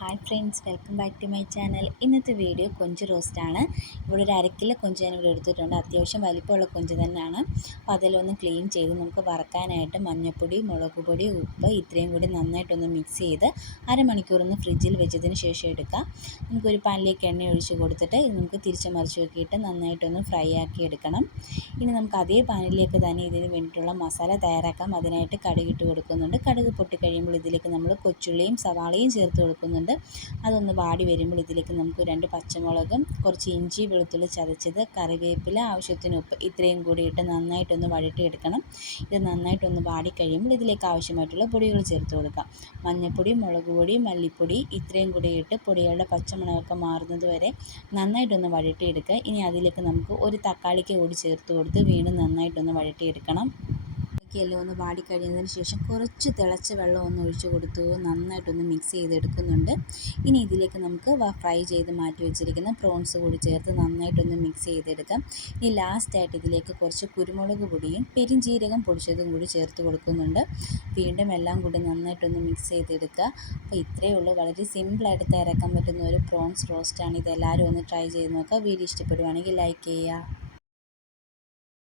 Hi friends welcome back to my channel. ഇന്നത്തെ video കൊഞ്ച് റോസ്റ്റാണ്. ഇവിടെ ഒരു അരക്കിലെ കൊഞ്ച് ഞാൻ ഇവിടെ എടുത്തിട്ടുണ്ട്. അത്യാവശ്യം വലിപ്പമുള്ള കൊഞ്ച് തന്നെയാണ്. അപ്പോൾ അതിലൊന്ന് ക്ലീൻ ചെയ്ത് നമുക്ക് വറക്കാനായിട്ട് മഞ്ഞൾപ്പൊടി മുളക് പൊടി ഉപ്പ് ഇത്രയും കൂടി നന്നായിട്ടൊന്ന് മിക്സ് ചെയ്ത് അരമണിക്കൂറൊന്ന് ഫ്രിഡ്ജിൽ വെച്ചതിന് ശേഷം എടുക്കാം. നമുക്കൊരു പാനിലേക്ക് എണ്ണ ഒഴിച്ച് കൊടുത്തിട്ട് ഇത് നമുക്ക് തിരിച്ച് മറിച്ച് നോക്കിയിട്ട് നന്നായിട്ടൊന്ന് ഫ്രൈ ആക്കി എടുക്കണം. ഇനി നമുക്ക് അതേ പാനിലേക്ക് തന്നെ ഇതിന് വേണ്ടിയിട്ടുള്ള മസാല തയ്യാറാക്കാം. അതിനായിട്ട് കടുകിട്ട് കൊടുക്കുന്നുണ്ട്. കടുക് പൊട്ടിക്കഴിയുമ്പോൾ ഇതിലേക്ക് നമ്മൾ കൊച്ചുള്ളിയും സവാളയും ചേർത്ത് കൊടുക്കുന്നുണ്ട്. അതൊന്ന് വാടി വരുമ്പോൾ ഇതിലേക്ക് നമുക്ക് രണ്ട് പച്ചമുളകും കുറച്ച് ഇഞ്ചി വെളുത്തുള്ളി ചതച്ചത് കറിവേപ്പില ആവശ്യത്തിന് ഉപ്പ് ഇത്രയും കൂടി ഇട്ട് നന്നായിട്ടൊന്ന് വഴട്ടിയെടുക്കണം ഇത് നന്നായിട്ടൊന്ന് വാടി കഴിയുമ്പോൾ ഇതിലേക്ക് ആവശ്യമായിട്ടുള്ള പൊടികൾ ചേർത്ത് കൊടുക്കാം. മഞ്ഞൾപ്പൊടി മുളക് പൊടി മല്ലിപ്പൊടി ഇത്രയും കൂടി ഇട്ട് പൊടികളുടെ പച്ചമുളകൊക്കെ മാറുന്നത് വരെ നന്നായിട്ടൊന്ന് വഴട്ടിയെടുക്കുക ഇനി അതിലേക്ക് നമുക്ക് ഒരു തക്കാളിക്ക് കൂടി ചേർത്ത് കൊടുത്ത് വീണ്ടും നന്നായിട്ടൊന്ന് വഴറ്റിയെടുക്കണം. എല്ലാം ഒന്ന് വാടിക്കഴിഞ്ഞതിന് ശേഷം കുറച്ച് തിളച്ച വെള്ളം ഒന്ന് ഒഴിച്ചു കൊടുത്തു. നന്നായിട്ടൊന്ന് മിക്സ് ചെയ്തെടുക്കുന്നുണ്ട്. ഇനി ഇതിലേക്ക് നമുക്ക് ഫ്രൈ ചെയ്ത് മാറ്റി വെച്ചിരിക്കുന്ന പ്രോൺസ് കൂടി ചേർത്ത് നന്നായിട്ടൊന്ന് മിക്സ് ചെയ്തെടുക്കാം. ഇനി ലാസ്റ്റായിട്ട് ഇതിലേക്ക് കുറച്ച് കുരുമുളക് പൊടിയും പെരിഞ്ജീരകം പൊടിച്ചതും കൂടി ചേർത്ത് കൊടുക്കുന്നുണ്ട്. വീണ്ടും എല്ലാം കൂടി നന്നായിട്ടൊന്ന് മിക്സ് ചെയ്തെടുക്കുക. അപ്പോൾ ഇത്രയേ ഉള്ളൂ. വളരെ സിമ്പിളായിട്ട് തയ്യാറാക്കാൻ പറ്റുന്ന ഒരു പ്രോൺസ് റോസ്റ്റാണ് ഇതെല്ലാവരും ഒന്ന് ട്രൈ ചെയ്ത് നോക്കുക. വീഡിയോ ഇഷ്ടപ്പെടുവാണെങ്കിൽ ലൈക്ക് ചെയ്യുക.